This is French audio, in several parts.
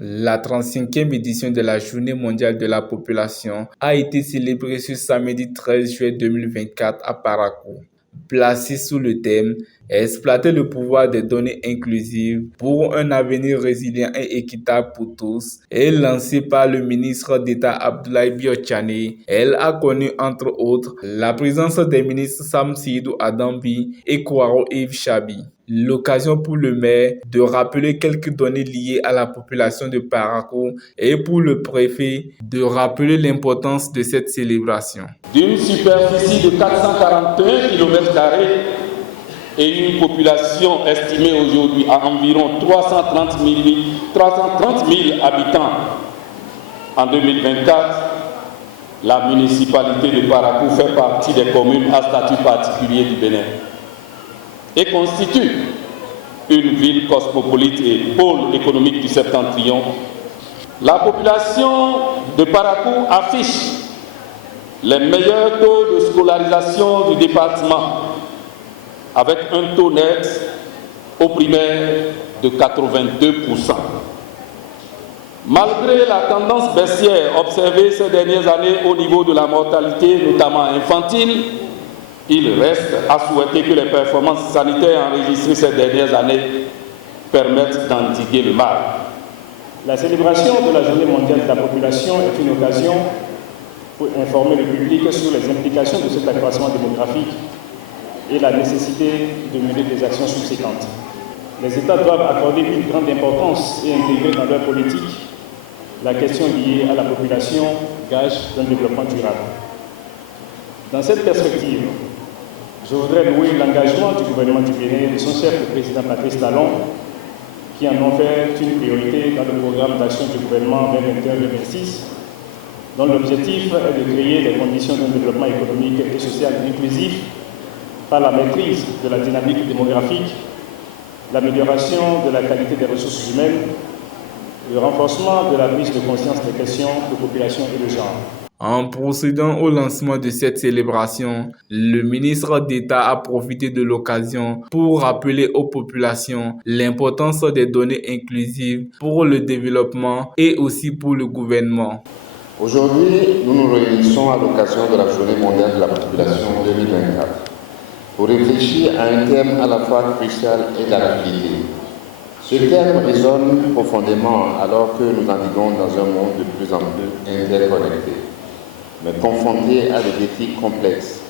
La 35e édition de la Journée mondiale de la population a été célébrée ce samedi 13 juillet 2024 à Parakou. Placée sous le thème « Exploiter le pouvoir des données inclusives pour un avenir résilient et équitable pour tous » et lancée par le ministre d'État Abdoulaye Biotchane, elle a connu entre autres la présence des ministres Sam Seydou Adambi et Kouaro Yves Chabi. L'occasion pour le maire de rappeler quelques données liées à la population de Parakou et pour le préfet de rappeler l'importance de cette célébration. D'une superficie de 441 km² et une population estimée aujourd'hui à environ 330 000 habitants en 2024, la municipalité de Parakou fait partie des communes à statut particulier du Bénin et constitue une ville cosmopolite et pôle économique du Septentrion. La population de Parakou affiche les meilleurs taux de scolarisation du département, avec un taux net au primaire de 82%. Malgré la tendance baissière observée ces dernières années au niveau de la mortalité, notamment infantile, il reste à souhaiter que les performances sanitaires enregistrées ces dernières années permettent d'endiguer le mal. La célébration de la Journée mondiale de la population est une occasion pour informer le public sur les implications de cet accroissement démographique et la nécessité de mener des actions subséquentes. Les États doivent accorder une grande importance et intégrer dans leur politique la question liée à la population, gage d'un développement durable. Dans cette perspective, je voudrais louer l'engagement du gouvernement du Bénin et de son chef, le président Patrice Talon, qui en ont fait une priorité dans le programme d'action du gouvernement 2021-2026, dont l'objectif est de créer les conditions d'un développement économique et social inclusif par la maîtrise de la dynamique démographique, l'amélioration de la qualité des ressources humaines, le renforcement de la prise de conscience des questions de population et de genre. En procédant au lancement de cette célébration, le ministre d'État a profité de l'occasion pour rappeler aux populations l'importance des données inclusives pour le développement et aussi pour le gouvernement. Aujourd'hui, nous nous réunissons à l'occasion de la Journée mondiale de la population 2024 pour réfléchir à un thème à la fois crucial et d'actualité. Ce thème résonne profondément alors que nous naviguons dans un monde de plus en plus interconnecté, mais confronté à des défis complexes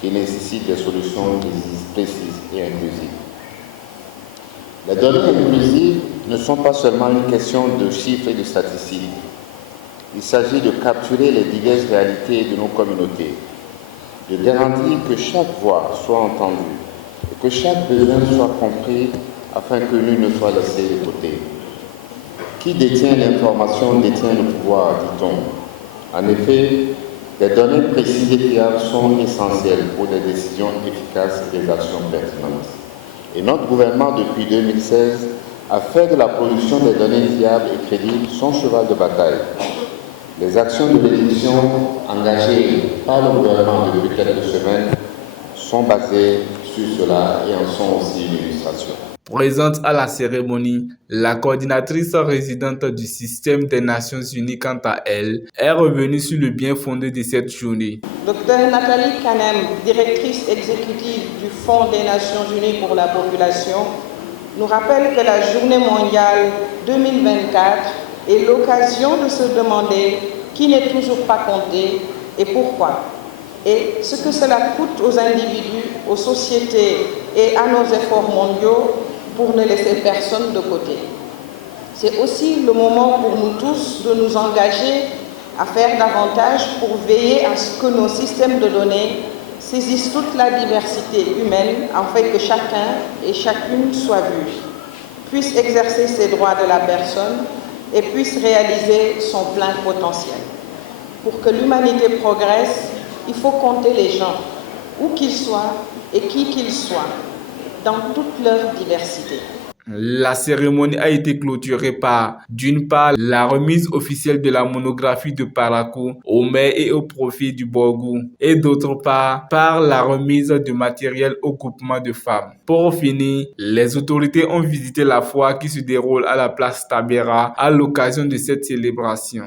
qui nécessitent des solutions précises et inclusives. Les données inclusives ne sont pas seulement une question de chiffres et de statistiques. Il s'agit de capturer les diverses réalités de nos communautés, de garantir que chaque voix soit entendue et que chaque besoin soit compris afin que nul ne soit laissé de côté. Qui détient l'information détient le pouvoir, dit-on. En effet, les données précises et fiables sont essentielles pour des décisions efficaces et des actions pertinentes. Et notre gouvernement, depuis 2016, a fait de la production des données fiables et crédibles son cheval de bataille. Les actions de l'édition engagées par le gouvernement depuis quelques semaines sont basées sur cela et en sont aussi une illustration. Présente à la cérémonie, la coordinatrice résidente du système des Nations Unies, quant à elle, est revenue sur le bien fondé de cette journée. Dr Nathalie Kanem, directrice exécutive du Fonds des Nations Unies pour la population, nous rappelle que la Journée mondiale 2024 est l'occasion de se demander qui n'est toujours pas compté et pourquoi, et ce que cela coûte aux individus, aux sociétés et à nos efforts mondiaux pour ne laisser personne de côté. C'est aussi le moment pour nous tous de nous engager à faire davantage pour veiller à ce que nos systèmes de données saisissent toute la diversité humaine afin que chacun et chacune soit vu, puisse exercer ses droits de la personne et puisse réaliser son plein potentiel. Pour que l'humanité progresse, il faut compter les gens, où qu'ils soient et qui qu'ils soient, dans toute leur diversité. La cérémonie a été clôturée par, d'une part, la remise officielle de la monographie de Parakou au maire et au profit du Borgou, et d'autre part, par la remise de matériel au groupement de femmes. Pour finir, les autorités ont visité la foire qui se déroule à la place Tabera à l'occasion de cette célébration.